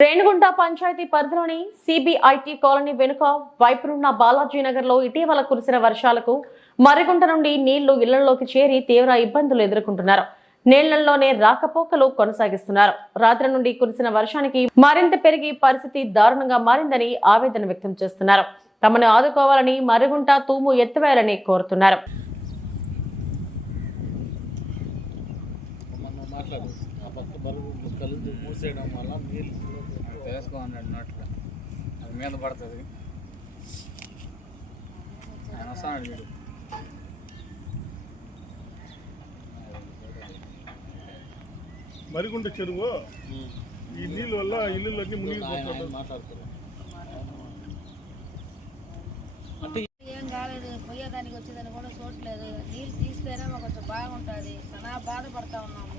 రేణిగుంట పంచాయతీ పరిధిలోని CBIT colony వెనుక వైపునున్న బాలాజీ నగర్లో ఇటీవల కురిసిన వర్షాలకు మరిగుంట నుండి నీళ్ళు ఇళ్ళలోకి చేరి తీవ్ర ఇబ్బందులు ఎదుర్కొంటున్నారు. నీళ్ళలోనే రాకపోకలు కొనసాగిస్తున్నారు. రాత్రి నుండి కురిసిన వర్షానికి మరింత పెరిగి పరిస్థితి దారుణంగా మారిందని ఆవేదన వ్యక్తం చేస్తున్నారు. తమను ఆదుకోవాలని మరిగుంట తూము ఎత్తివేయాలని కోరుతున్నారు. మాట్లాడు. ఆ పక్క బరువు ముక్కలు మూసేయడం వల్ల నీళ్ళు వేసుకో అన్నాడు నోట్లో. అది మీద పడుతుంది. ఆయన వస్తాడు వీడు. మరిగుంట చెరువు. ఈ నీళ్ళ వల్ల ఇల్లులన్నీ ఆయన మునిగిపోతుంది ఆయన మాట్లాడుతారు అంటే ఏం కాలేదు. పోయేదానికి వచ్చేదాన్ని కూడా చూడట్లేదు. నీళ్ళు తీస్తేనే కొంచెం బాగుంటుంది. చాలా బాధపడతా ఉన్నాము.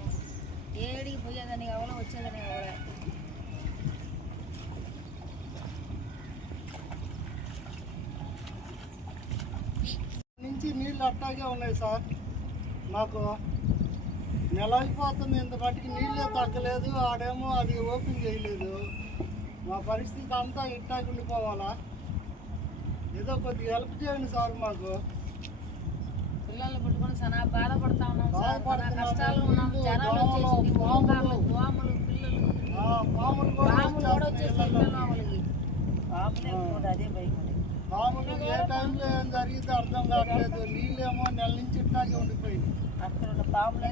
ఏడికి పోయేదానికి అవల వచ్చేదానికి అవలే నీళ్ళు అట్టాగే ఉన్నాయి సార్. నాకు నెల అయిపోతుంది ఇంత మట్టికి నీళ్ళే తగ్గలేదు. ఆడేమో అది ఓపెన్ చేయలేదు. మా పరిస్థితి అంతా ఇట్టాకి ఉండిపోవాలా? ఏదో కొద్దిగా హెల్ప్ చేయండి సార్ మాకు. పిల్లల్ని పట్టుకొని చాలా బాధపడతా ఉన్నాం సార్. కష్టాలు ఉన్నాం. జ్వరాలు వచ్చేసింది దోమలు పిల్లలు. పాములు కూడా వచ్చేసి. అదే భయం. పాములు ఏ టైంలో ఏం జరిగితే అర్థం కావట్లేదు. నీళ్ళేమో నెల నుంచి ఇట్టాగే ఉండిపోయింది. అక్కడ పాములు